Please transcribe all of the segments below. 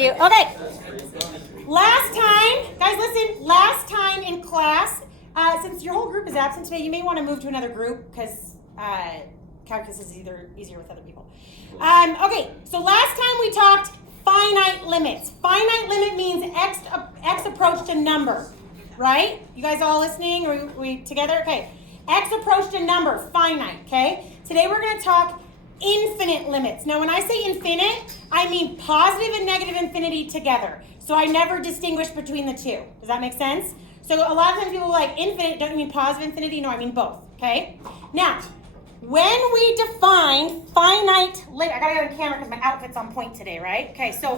you. Okay. Last time, guys, listen. Last time in class, since your whole group is absent today, you may want to move to another group because calculus is easier with other people. Okay, so last time we talked finite limits. Finite limit means x approached a number, right? You guys all listening? Are we together? Okay. X approached a number, finite, okay? Today we're going to talk infinite limits. Now, when I say infinite, I mean positive and negative infinity together. So I never distinguish between the two. Does that make sense? So a lot of times people are like, infinite, don't you mean positive infinity? No, I mean both, okay? Now, when we define finite limit, I gotta get on camera because my outfit's on point today, right? Okay, so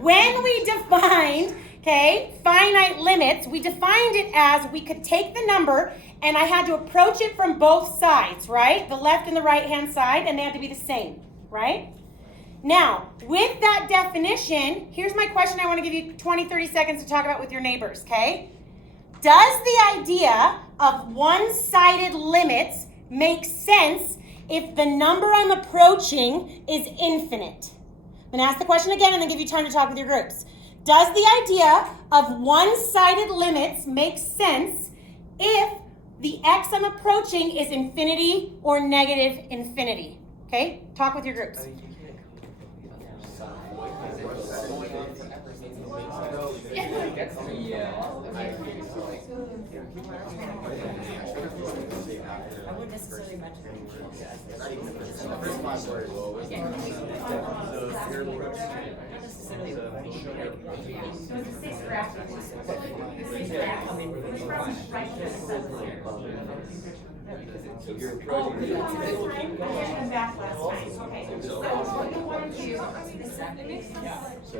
when we defined, okay, finite limits, we defined it as we could take the number and I had to approach it from both sides, right? The left and the right-hand side, and they had to be the same, right? Now, with that definition, here's my question I want to give you 20, 30 seconds to talk about with your neighbors, okay? Does the idea of one-sided limits make sense if the number I'm approaching is infinite? I'm going to ask the question again and then give you time to talk with your groups. Does the idea of one-sided limits make sense if the x I'm approaching is infinity or negative infinity? Okay, talk with your groups. I wouldn't necessarily mention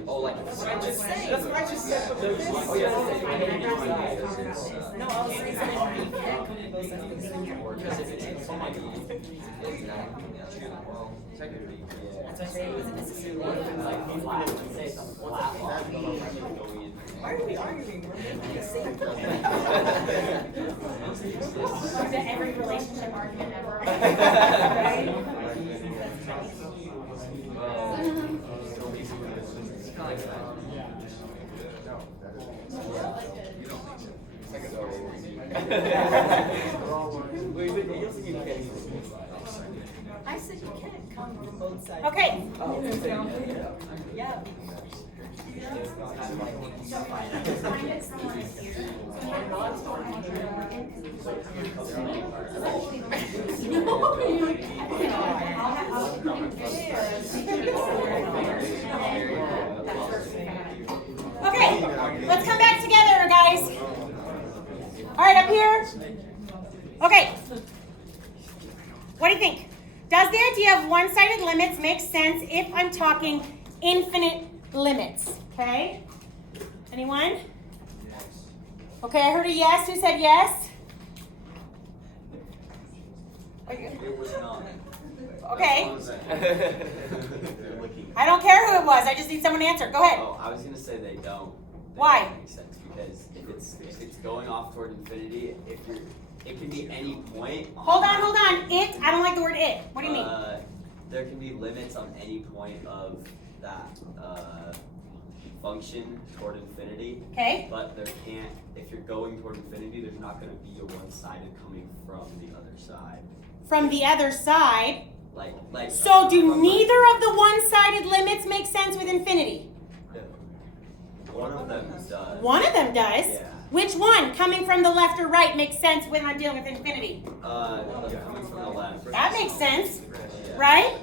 Oh, like that's what I just said. Oh yeah. no, I was saying something. Because if it's technically, That's what I say. It wasn't necessarily like flat. Let's say it's a flat line. Why are we arguing? We're making the same point. To every relationship argument ever. Right? I said you can't come from both sides. Okay. Yeah. Okay, let's come back together, guys. All right, up here. Okay. What do you think? Does the idea of one-sided limits make sense if I'm talking infinite limits? Okay. Anyone? Okay, I heard a yes. Who said yes? it was not. Okay. I don't care who it was. I just need someone to answer. Go ahead. Oh, I was gonna say they don't. Why? Don't make sense because if it's going off toward infinity, it can be any point. Hold on. It. I don't like the word it. What do you mean? There can be limits on any point of that function toward infinity. Okay. But there can't. If you're going toward infinity, there's not going to be a one-sided coming from the other side. From the other side. Like. So do neither of the one-sided limits make sense with infinity? One of them does. One of them does. Yeah. Which one, coming from the left or right, makes sense when I'm dealing with infinity? Coming from the left. That makes sense, Yeah. right?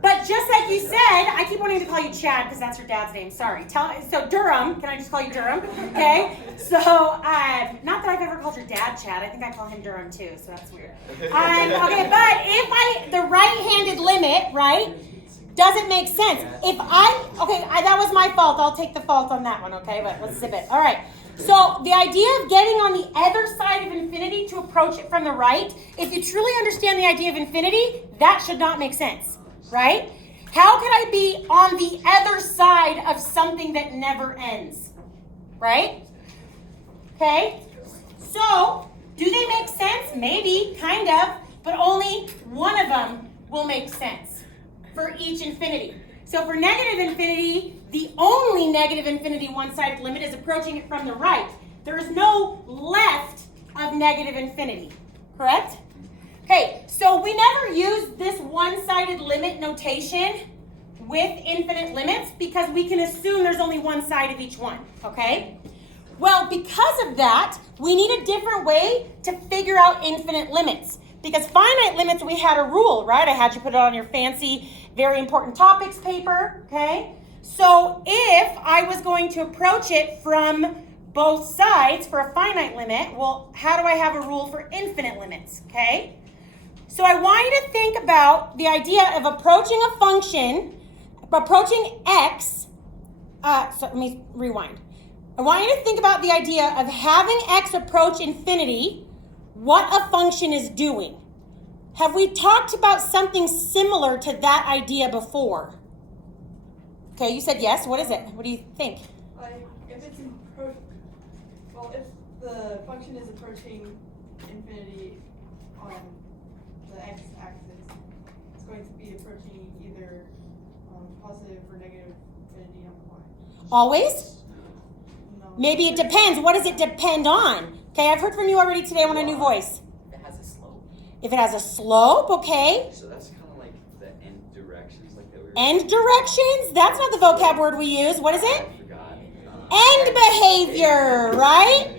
But just like you said, I keep wanting to call you Chad because that's your dad's name. Sorry. So Durham, can I just call you Durham? Okay. So not that I've ever called your dad Chad. I think I call him Durham too. So that's weird. Okay, but if the right-handed limit, right, doesn't make sense. That was my fault. I'll take the fault on that one. Okay, but let's zip it. All right. So the idea of getting on the other side of infinity to approach it from the right, if you truly understand the idea of infinity, that should not make sense, right? How could I be on the other side of something that never ends, right? Okay, so do they make sense? Maybe, kind of, but only one of them will make sense for each infinity. So for negative infinity, The only negative infinity one-sided limit is approaching it from the right. There is no left of negative infinity, correct? Okay, so we never use this one-sided limit notation with infinite limits because we can assume there's only one side of each one, okay? Well, because of that, we need a different way to figure out infinite limits. Because finite limits, we had a rule, right? I had you put it on your fancy, very important topics paper, okay? So if I was going to approach it from both sides for a finite limit, well, how do I have a rule for infinite limits, okay? So I want you to think about the idea of approaching a function, approaching x, so let me rewind. I want you to think about the idea of having x approach infinity, what a function is doing. Have we talked about something similar to that idea before? Okay, you said yes. What is it? What do you think? Like, if it's if the function is approaching infinity on the x-axis, it's going to be approaching either positive or negative infinity on the y. Always? No. Maybe it depends. What does it depend on? Okay, I've heard from you already today. I want a new voice. It has a slope. If it has a slope, okay. So that's kind of like the end directions, like that we were. End directions? That's not the vocab word we use. What is it? I forgot. End behavior, right?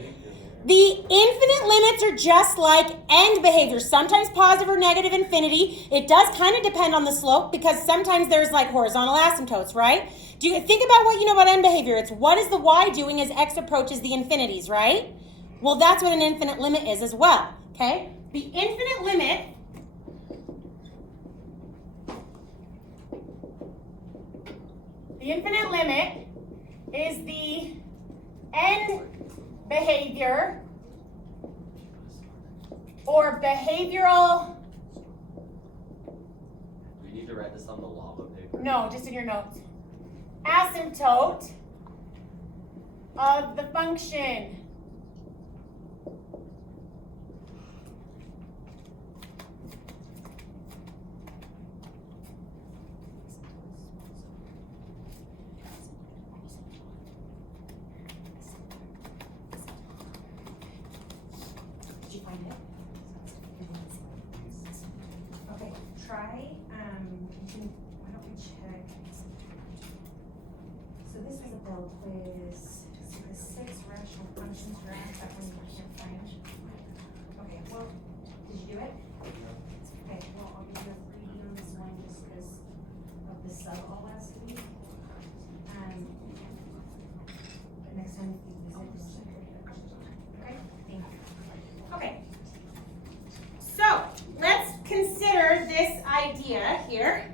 The infinite limits are just like end behavior, sometimes positive or negative infinity. It does kind of depend on the slope because sometimes there's like horizontal asymptotes, right? Do you think about what you know about end behavior? It's what is the y doing as x approaches the infinities, right? Well, that's what an infinite limit is as well, okay? The infinite limit is the end behavior or behavioral, We need to write this on the lava paper. no, just in your notes, asymptote of the function. Did you find it? Okay, try, why don't we check? So this is a build quiz, so the 6 rational functions graph, that one you can't find. Okay, well, did you do it? Okay, well, I'll give you a freebie on this one just because of the sub all last week. But next time if you use it, okay, thank you. Okay. So, let's consider this idea here.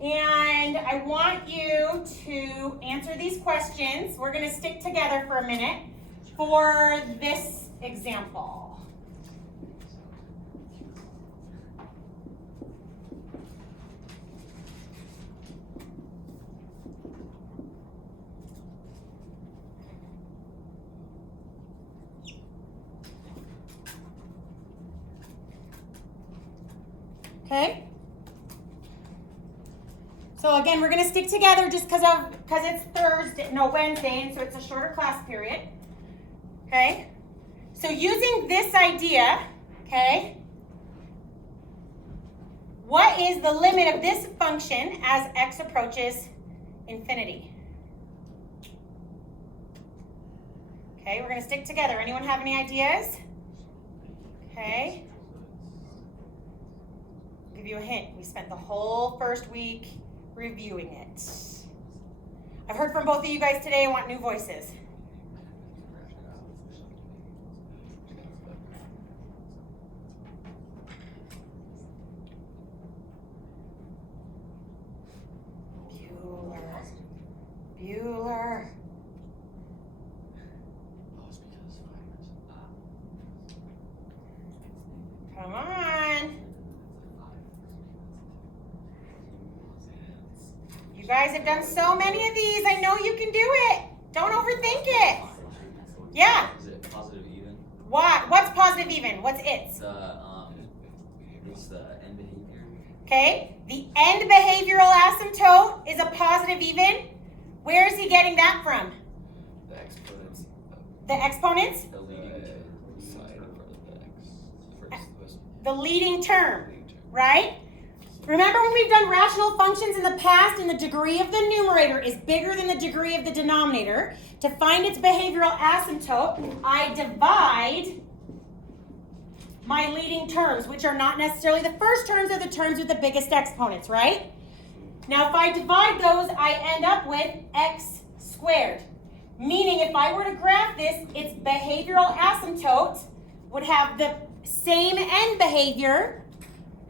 And I want you to answer these questions. We're going to stick together for a minute for this example. Okay? So again, we're going to stick together just because it's Wednesday, and so it's a shorter class period. Okay? So using this idea, okay, what is the limit of this function as x approaches infinity? Okay, we're going to stick together. Anyone have any ideas? Okay. I'll give you a hint. We spent the whole first week reviewing it. I've heard from both of you guys today. I want new voices. Bueller. Come on. You guys have done so many of these. I know you can do it. Don't overthink it. Yeah. Is it positive even? What? What's positive even? What's it? It's the end behavior. Okay, the end behavioral asymptote is a positive even. Where is he getting that from? The exponents. The exponents? The leading Side in front of the x. First, The leading term, right? Remember when we've done rational functions in the past and the degree of the numerator is bigger than the degree of the denominator? To find its behavioral asymptote, I divide my leading terms, which are not necessarily the first terms or the terms with the biggest exponents, right? Now, if I divide those, I end up with x squared. Meaning, if I were to graph this, its behavioral asymptote would have the same end behavior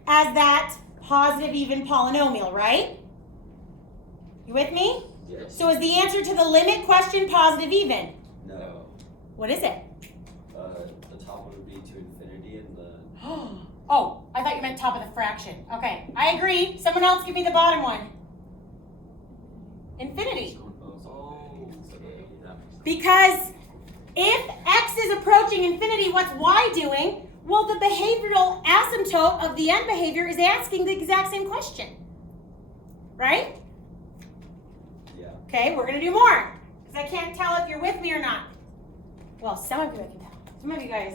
as that positive even polynomial, right? You with me? Yes. So is the answer to the limit question positive even? No. What is it? The top one would be to infinity and the Oh, I thought you meant top of the fraction. Okay, I agree. Someone else give me the bottom one. Infinity. oh, so that Because if x is approaching infinity, what's y doing? Well, the behavioral asymptote of the end behavior is asking the exact same question. Right? yeah. Okay, we're going to do more. Because I can't tell if you're with me or not. Well, some of you I can tell. Some of you guys.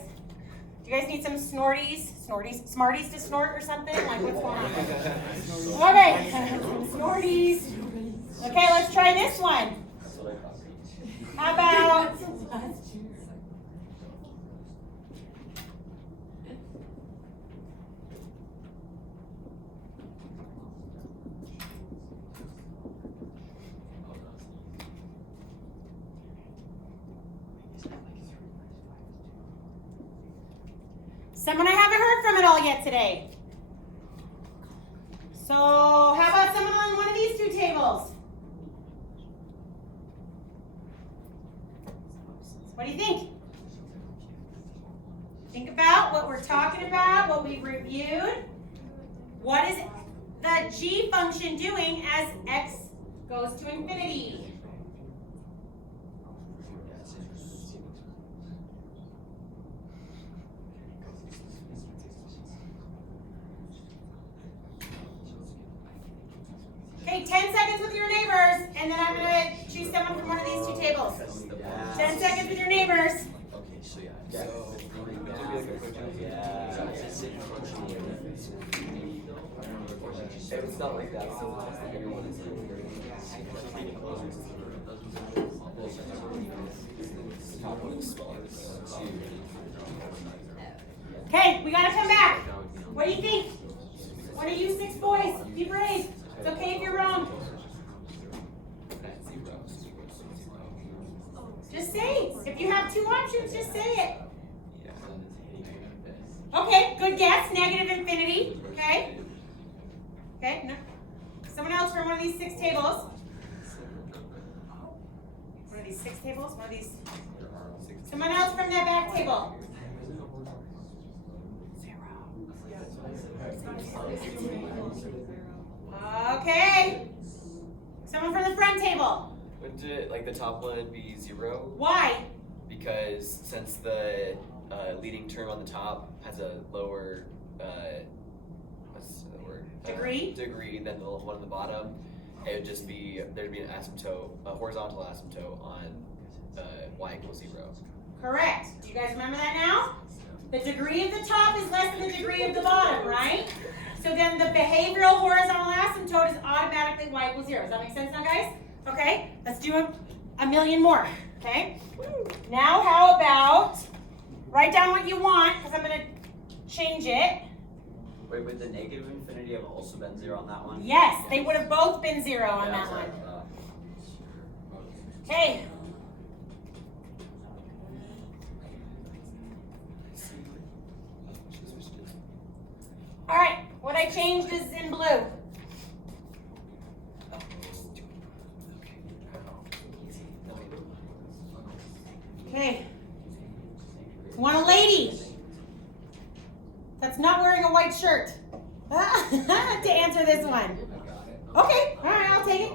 Do you guys need some smarties to snort or something? Like, what's going on? Okay, some snorties. Okay, let's try this one. That's what I copied. How about... Someone I haven't heard from at all yet today. So, how about someone on one of these two tables? What do you think? Think about what we're talking about, what we reviewed. What is the g function doing as x goes to infinity? Okay, 10 seconds with your neighbors, and then I'm going to choose someone from one of these two tables. 10 seconds with your neighbors. okay, so yeah. Yeah. So, it's not like that. So everyone is top one is smaller. Okay, we got to come back. What do you think? One of you 6 boys, be brave. It's okay if you're wrong. Just say. If you have 2 options, just say it. Okay, good guess. Negative infinity. Okay. Okay, no. Someone else from one of these 6 tables. One of these 6 tables? One of these. Someone else from that back table. Okay. Someone from the front table. Wouldn't it, like the top one be 0? Why? Because since the leading term on the top has a lower what's the word? Degree? Degree than the one on the bottom, it would just be there'd be an asymptote, a horizontal asymptote on y equals 0. Correct. Do you guys remember that now? The degree of the top is less than the degree of the bottom, right? So then the behavioral horizontal asymptote is automatically y equals 0. Does that make sense now, guys? Okay, let's do a million more, okay? Now how about, write down what you want, because I'm going to change it. Wait, would the negative infinity have also been 0 on that one? Yes, they would have both been 0 on Yeah, that that's what I one. thought. Okay. All right, what I changed is in blue. Okay. Want a lady that's not wearing a white shirt to answer this one. Okay, all right, I'll take it.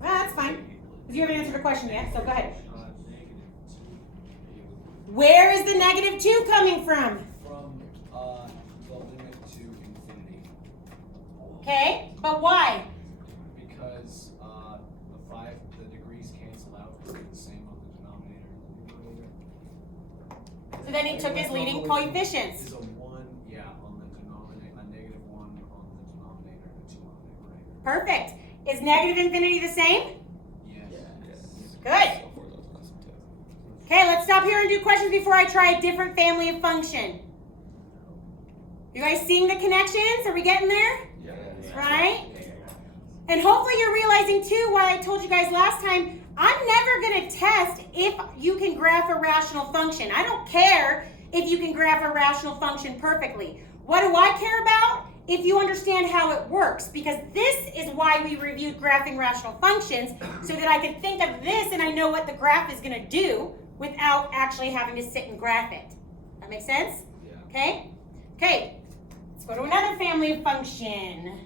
That's fine. Because you haven't answered a question yet, so go ahead. Where is the negative 2 coming from? From the limit to infinity. Okay, but why? Because the degrees cancel out, they're the same on the denominator and the numerator. So then he took his leading coefficients. Is a 1, yeah, on the denominator, a negative 1 on the denominator, and a 2 on the numerator. Perfect. Is negative infinity the same? Yes. Good. Okay, let's stop here and do questions before I try a different family of function. You guys seeing the connections? Are we getting there? Right? And hopefully you're realizing too why I told you guys last time, I'm never going to test if you can graph a rational function. I don't care if you can graph a rational function perfectly. What do I care about? If you understand how it works, because this is why we reviewed graphing rational functions, so that I can think of this and I know what the graph is going to do without actually having to sit and graph it. That make sense? Yeah. Okay? Okay, let's go to another family of function.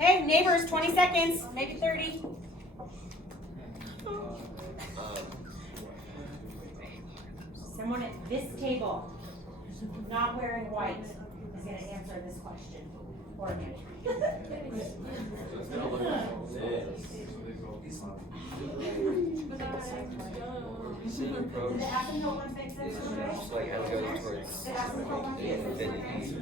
Okay, neighbors, 20 seconds, maybe 30. Someone at this table, not wearing white, is going to answer this question for me. See your approach. Did the asymptote one make sense to you guys? Just like how to go towards The asymptote one? infinity.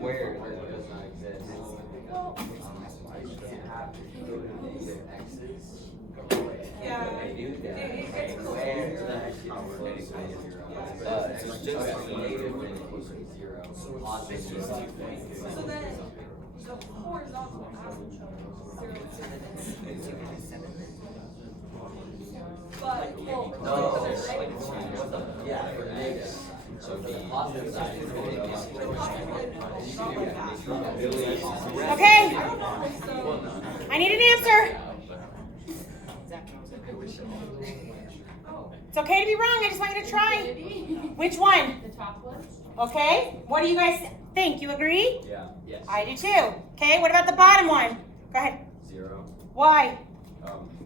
Where does not exist. Yeah. They do that. It's cool. Where so it's just negative and zero. So then the horizontal asymptote is 0 to 7. But, well, No, yeah, for negative. So the positive side is going to Okay, I don't know, so. I need an answer. It's okay to be wrong, I just want you to try. Which one? The top one? Okay, what do you guys think? You agree? Yeah. Yes. I do too. Okay, what about the bottom one? Go ahead. 0. Why?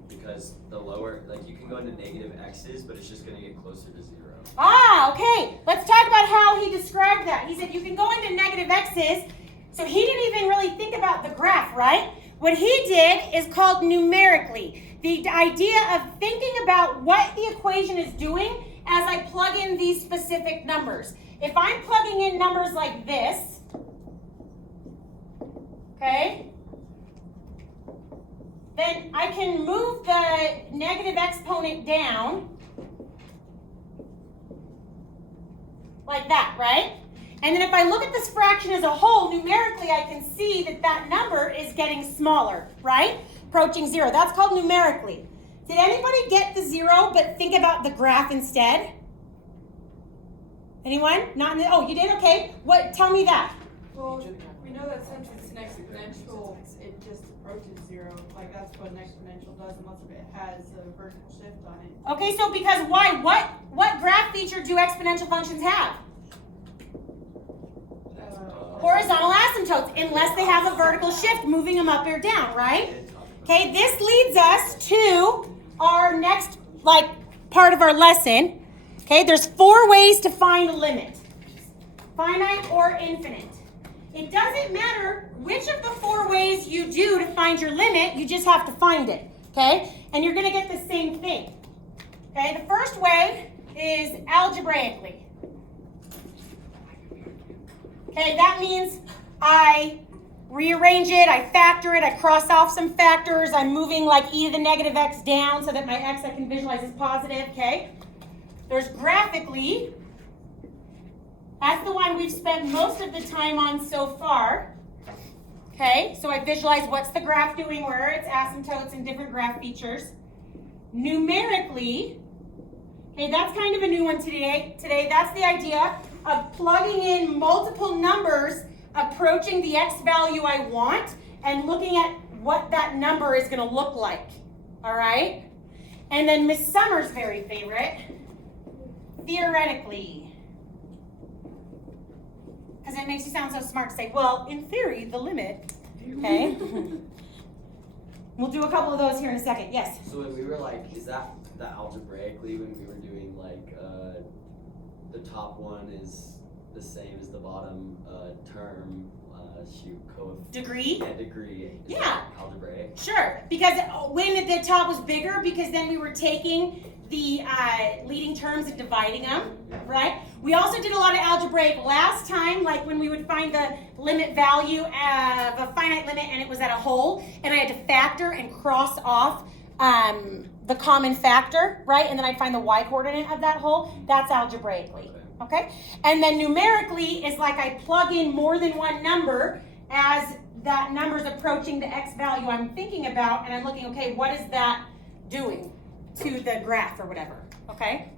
Because the lower, like you can go into negative x's, but it's just going to get closer to 0. Ah, okay. Let's talk about how he described that. He said you can go into negative x's, so he didn't even really think about the graph, right? What he did is called numerically. The idea of thinking about what the equation is doing as I plug in these specific numbers. If I'm plugging in numbers like this, okay, then I can move the negative exponent down like that, right? And then if I look at this fraction as a whole, numerically I can see that that number is getting smaller, right? Approaching 0. That's called numerically. Did anybody get the 0 but think about the graph instead? Anyone? Not in the, oh, you did? Okay. What? Tell me that. Well, we know that since it's an exponential, it just approaches 0. Like that's what an exponential does, unless it has a vertical shift on it. Okay, so because why? What graph feature do exponential functions have? Horizontal asymptotes, unless they have a vertical shift moving them up or down, right? Okay, this leads us to our next part of our lesson. Okay, there's 4 ways to find a limit. Finite or infinite. It doesn't matter which of the 4 ways you do to find your limit, you just have to find it. Okay? And you're going to get the same thing. Okay, the first way is algebraically. Okay, that means I rearrange it, I factor it, I cross off some factors, I'm moving like e to the negative x down so that my x I can visualize as positive, okay? There's graphically. That's the one we've spent most of the time on so far. Okay, so I visualize what's the graph doing, where are its asymptotes and different graph features. Numerically, okay, that's kind of a new one today. That's the idea of plugging in multiple numbers approaching the x value I want and looking at what that number is going to look like. All right? And then Miss Summers' very favorite, theoretically. Because it makes you sound so smart to say, well, in theory, the limit, okay? We'll do a couple of those here in a second. Yes? So when we were like, is that algebraically when we were doing like, the top one is the same as the bottom, term, Degree? Yeah, degree. Is Yeah. that algebraic? Sure, because when the top was bigger, because then we were taking the leading terms and dividing them, right? We also did a lot of algebraic last time, like when we would find the limit value of a finite limit and it was at a whole, and I had to factor and cross off the common factor, right? And then I'd find the y coordinate of that whole. That's algebraically, okay? And then numerically is like I plug in more than one number as that number's approaching the x value I'm thinking about, and I'm looking, okay, what is that doing to the graph or whatever, okay?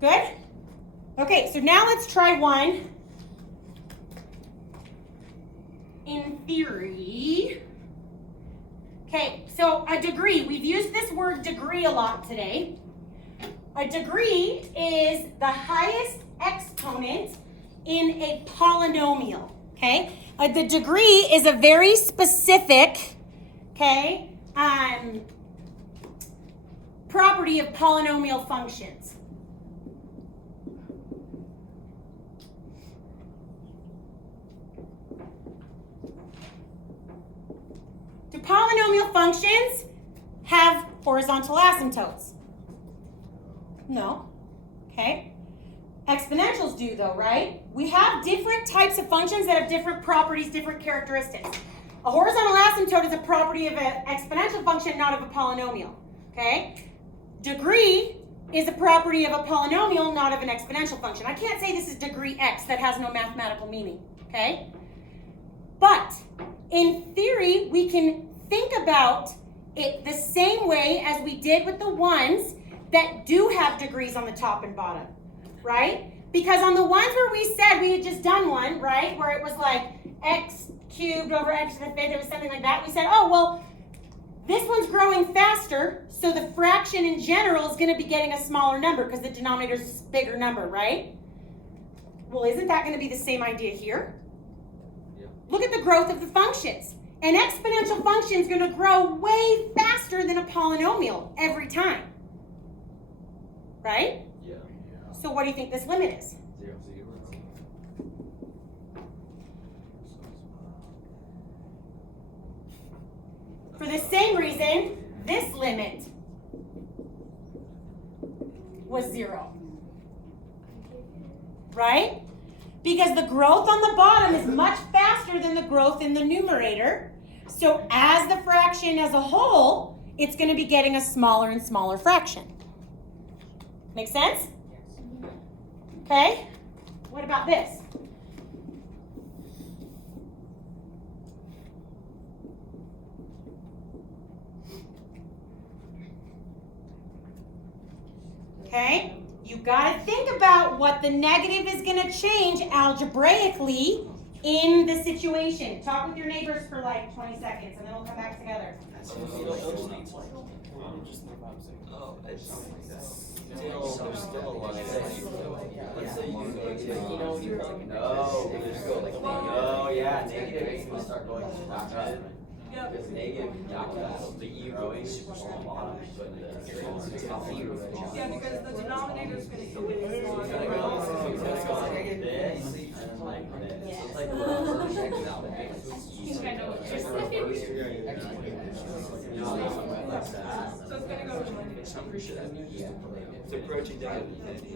Good? Okay, so now let's try one. In theory, okay, so a degree, we've used this word degree a lot today. A degree is the highest exponent in a polynomial, okay? The degree is a very specific, okay, property of polynomial functions. Do polynomial functions have horizontal asymptotes? No. Okay. Exponentials do though, right? We have different types of functions that have different properties, different characteristics. A horizontal asymptote is a property of an exponential function, not of a polynomial. Okay? Degree is a property of a polynomial, not of an exponential function. I can't say this is degree x, that has no mathematical meaning. Okay? But in theory, we can think about it the same way as we did with the ones that do have degrees on the top and bottom, right? Because on the ones where we said we had just done one, right, where it was like x cubed over x to the fifth, it was something like that, we said, oh, well, this one's growing faster, so the fraction in general is going to be getting a smaller number because the denominator is a bigger number, right? Well, isn't that going to be the same idea here? Yeah. Look at the growth of the functions. An exponential function is going to grow way faster than a polynomial every time. Right? Yeah. So what do you think this limit is? 0. For the same reason, this limit was 0. Right? Because the growth on the bottom is much faster than the growth in the numerator. So as the fraction as a whole, it's going to be getting a smaller and smaller fraction. Make sense? Okay. What about this? Okay. You got to think about what the negative is going to change algebraically in the situation. Talk with your neighbors for like 20 seconds and then we'll come back together. There's still a lot of let's say you Oh, yeah, negative makes me start going back. Yep. Because negative will be growing on the bottom, but Yeah, because the denominator is going to go in it's gonna go like this and like this. So it's like the reverse out. So it's going to go in like this. It's approaching down infinity.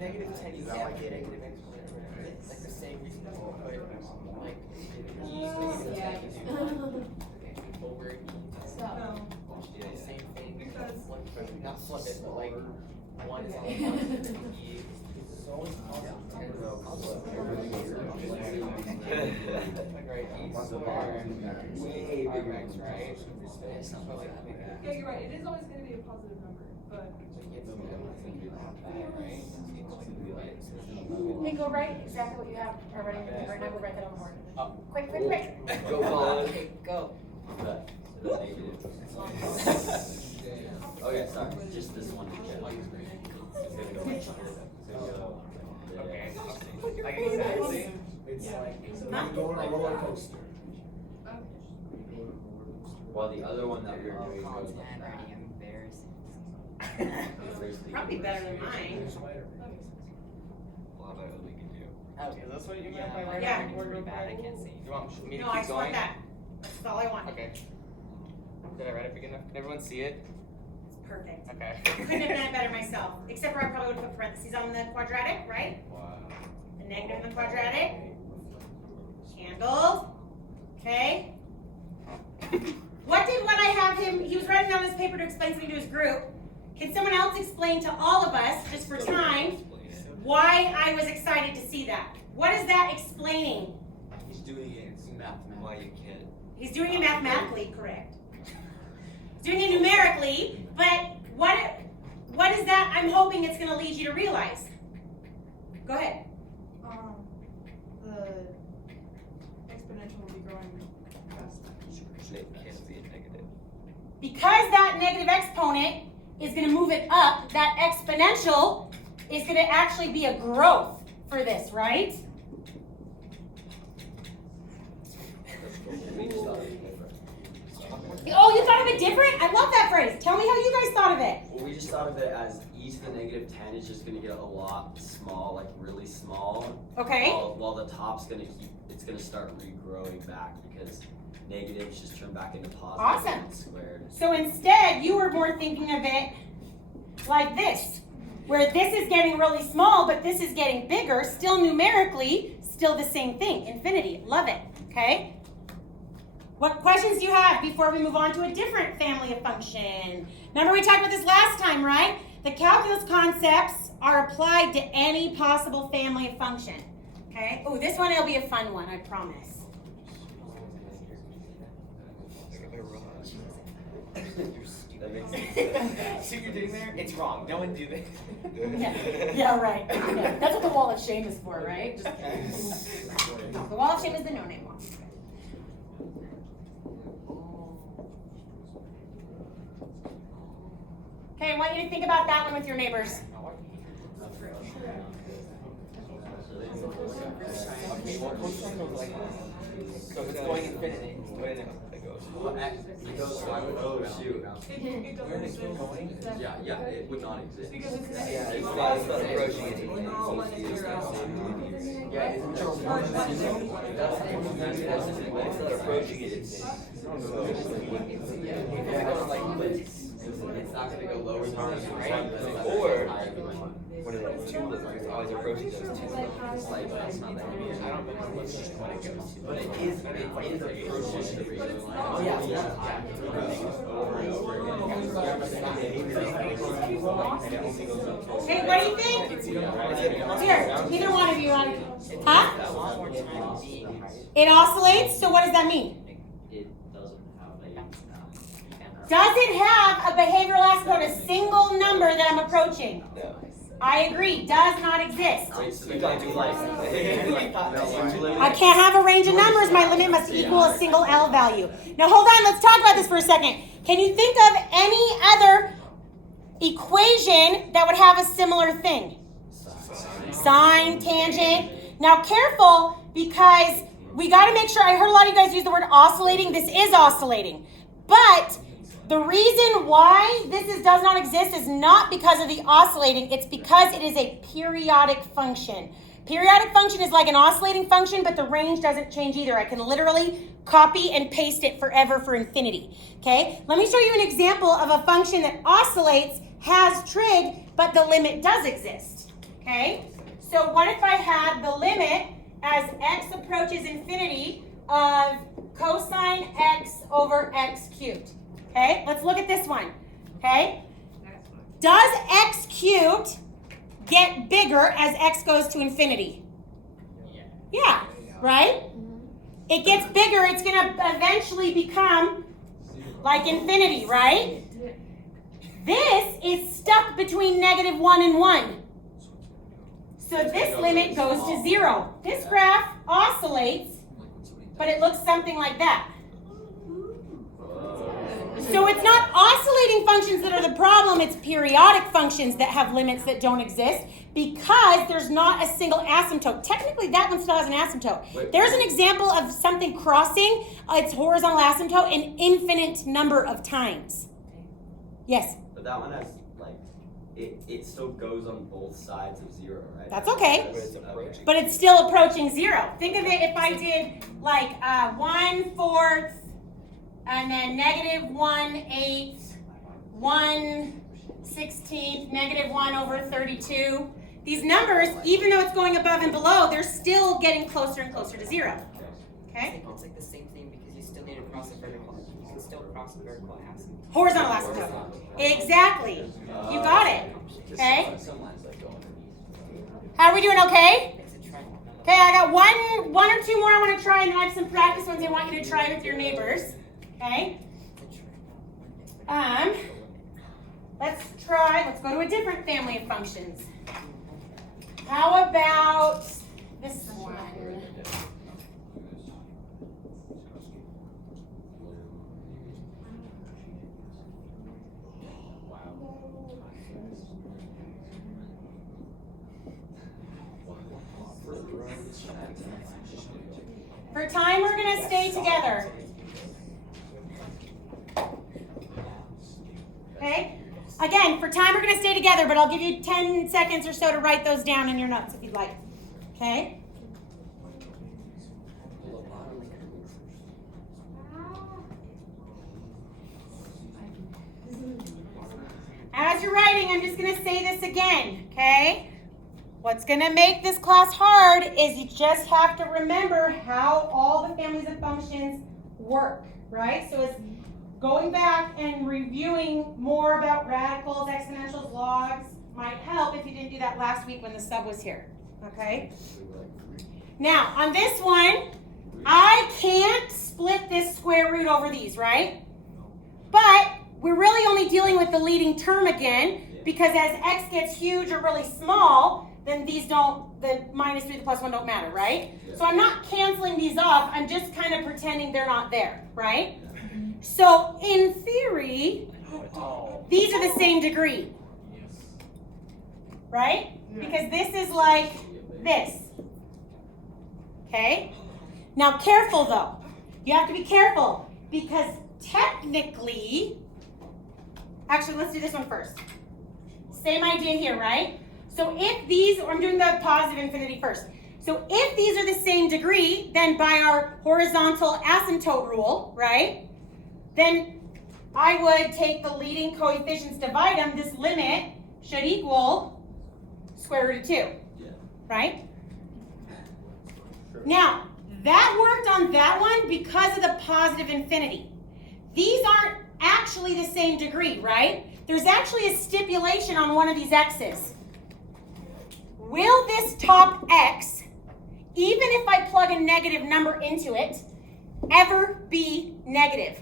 Negative 10, you can't get negative exponential. Like the same reason that we'll put like over No. the same thing. Because Not flip it, but like one is on one. Way bigger, right? yeah, you're right. It is always going to be a positive number, but Hey, go write exactly what you have already. Right now, go write that on the board. Quick, quick, quick. Go, Colin. Okay, go. The negative. Okay, sorry, just this one to check. Okay. Like exactly. It's like Huh? you go on a roller coaster. While the other one that we were doing goes Probably better than mine. Well, how about we can do? Oh, is this what you meant by right Yeah. on the border? I can't see. You want me to No, keep I just going? want that. That's all I want. Okay. Did I write it big enough? Can everyone see it? It's perfect. Okay. Couldn't have done it better myself. Except for I probably would put parentheses on the quadratic, right? Wow. The negative in the quadratic. Handled. Okay. What I have him, he was writing on his paper to explain something to his group. Can someone else explain to all of us, just for time, why I was excited to see that? What is that explaining? He's doing it in mathematics. Why you can't? He's doing it mathematically correct. He's doing it numerically, but what is that I'm hoping it's going to lead you to realize? Go ahead. The exponential will be growing faster. It can't be a negative. Because that negative exponent is going to move it up, that exponential is going to actually be a growth for this, right? We just thought it was different. Oh, you thought of it different? I love that phrase. Tell me how you guys thought of it. Well, we just thought of it as e to the negative 10 is just gonna get a lot small, like really small. Okay. While the top's gonna it's gonna start regrowing back because negatives just turn back into positive Awesome. and squared. So instead, you were more thinking of it like this, where this is getting really small, but this is getting bigger, still numerically, still the same thing, infinity. Love it, okay? What questions do you have before we move on to a different family of function? Remember we talked about this last time, right? The calculus concepts are applied to any possible family of function, okay? Oh, this one will be a fun one, I promise. That makes sense. See what you're doing there? It's wrong. No one do this. Yeah, right. Yeah. That's what the wall of shame is for, right? Just no, the wall of shame is the no-name wall. Okay, I want you to think about that one with your neighbors. Okay, well, cosine goes like this. So if it's going infinity, Wait, no, it goes. Well, it goes oh shoot. It where is it going? Yeah, it would not exist. Because it's Yeah, negative. it's not approaching it. Yeah, it's It's not approaching it. It's if it goes like this. It's not gonna go lower than this, Right? Or what are those two? It's always approaching those two. It's like that's not that big. I don't remember what's just what it goes to. But it is approaching the regular line. Hey, what do you think? Here, either one of you. Huh? It oscillates, so what does that mean? It doesn't have a Does it have a behavioral aspect, a single number that I'm approaching? No. I agree, does not exist. Wait, so you gotta do like I can't have a range of numbers. My limit must equal a single L value. Now hold on, let's talk about this for a second. Can you think of any other equation that would have a similar thing? Sine, tangent. Now careful, because we got to make sure, I heard a lot of you guys use the word oscillating. This is oscillating. But the reason why this does not exist is not because of the oscillating. It's because it is a periodic function. Periodic function is like an oscillating function, but the range doesn't change either. I can literally copy and paste it forever for infinity. Okay? Let me show you an example of a function that oscillates, has trig, but the limit does exist. Okay? So what if I had the limit as x approaches infinity of cosine x over x cubed? Okay, let's look at this one. Okay, does x cubed get bigger as x goes to infinity? Yeah, right? It gets bigger, it's going to eventually become like infinity, right? This is stuck between -1 and 1. So this limit goes to 0. This graph oscillates, but it looks something like that. So it's not oscillating functions that are the problem, it's periodic functions that have limits that don't exist because there's not a single asymptote. Technically, that one still has an asymptote. Wait. There's an example of something crossing its horizontal asymptote an infinite number of times. Yes, But that one has like it still goes on both sides of 0, right? That's okay. But it's approaching. but it's still approaching 0. Think of it if I did like 1/4 and then -1/8, 1/16, -1/32. These numbers, even though it's going above and below, they're still getting closer and closer to 0. Okay? It's like the same thing because you still need to cross a vertical. You can still cross a vertical asymptote. Horizontal asymptote. Exactly. You got it. Okay? How are we doing? Okay? It's a triangle. Okay, I got one or two more I want to try, and then I have some practice ones I want you to try with your neighbors. Okay? It's a triangle. Let's go to a different family of functions. How about this one? For time, we're going to stay together. Okay? Again, for time, we're going to stay together, but I'll give you 10 seconds or so to write those down in your notes if you'd like. Okay? As you're writing, I'm just going to say this again, okay? What's going to make this class hard is you just have to remember how all the families of functions work, right? So it's going back and reviewing more about radicals, exponentials, logs might help if you didn't do that last week when the sub was here, okay? Now, on this one, I can't split this square root over these, right? But we're really only dealing with the leading term again, because as x gets huge or really small, then these don't, the -3, the +1 don't matter, right? Yeah. So I'm not canceling these off, I'm just kind of pretending they're not there, right? So in theory, these are the same degree, right? Because this is like this, okay? Now careful though, you have to be careful, because technically, actually let's do this one first. Same idea here, right? So if these, I'm doing the positive infinity first. So if these are the same degree, then by our horizontal asymptote rule, right? Then I would take the leading coefficients, divide them. This limit should equal square root of 2, Yeah. right? Now, that worked on that one because of the positive infinity. These aren't actually the same degree, right? There's actually a stipulation on one of these x's. Will this top x, even if I plug a negative number into it, ever be negative?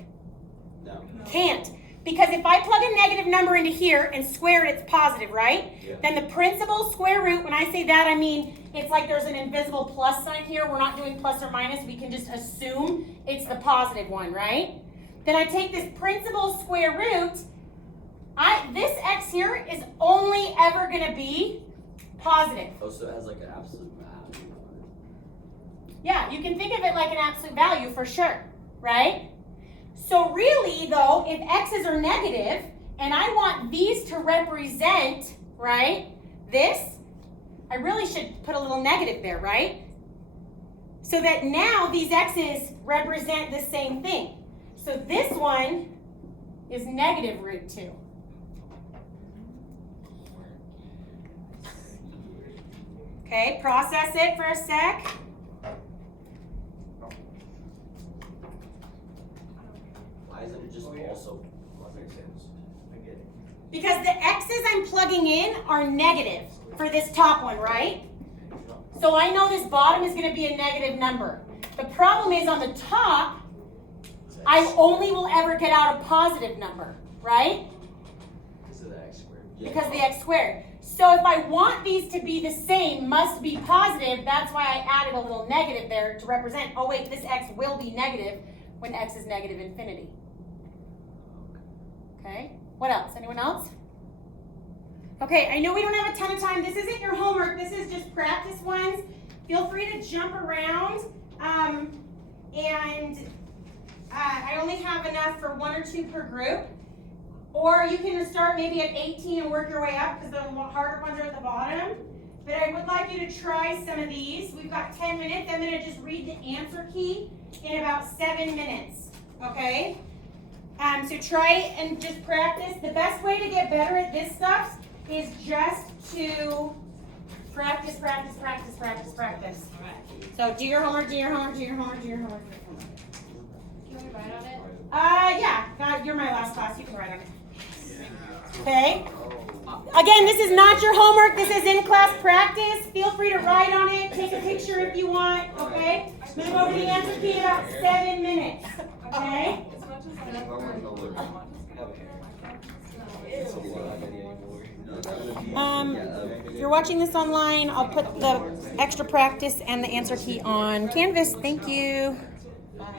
No. Can't. Because if I plug a negative number into here and square it, it's positive, right? Yeah. Then the principal square root, when I say that, I mean it's like there's an invisible plus sign here. We're not doing plus or minus. We can just assume it's the positive one, right? Then I take this principal square root. This x here is only ever going to be positive. Oh, so it has like an absolute value. Yeah, you can think of it like an absolute value for sure, right? So really though, if x's are negative, and I want these to represent, right, this, I really should put a little negative there, right? So that now these x's represent the same thing. So this one is negative root 2. Okay, process it for a sec. Why isn't it just also? Because the x's I'm plugging in are negative for this top one, right? So I know this bottom is going to be a negative number. The problem is on the top, I only will ever get out a positive number, right? Because of the x squared. Yeah. Because of the x squared. So if I want these to be the same, must be positive, that's why I added a little negative there to represent, oh wait, this x will be negative when x is negative infinity. Okay. Okay, what else? Anyone else? Okay, I know we don't have a ton of time. This isn't your homework. This is just practice ones. Feel free to jump around. I only have enough for 1 or 2 per group. Or you can start maybe at 18 and work your way up because the harder ones are at the bottom. But I would like you to try some of these. We've got 10 minutes. I'm going to just read the answer key in about 7 minutes. Okay? So try and just practice. The best way to get better at this stuff is just to practice. So do your homework, do your homework. Do you want me to write on it? Yeah. You're my last class. You can write on it. Okay? Again, this is not your homework. This is in-class practice. Feel free to write on it. Take a picture if you want. Okay? Move over the answer key in about 7 minutes. Okay? As much as I have If you're watching this online, I'll put the extra practice and the answer key on Canvas. Thank you.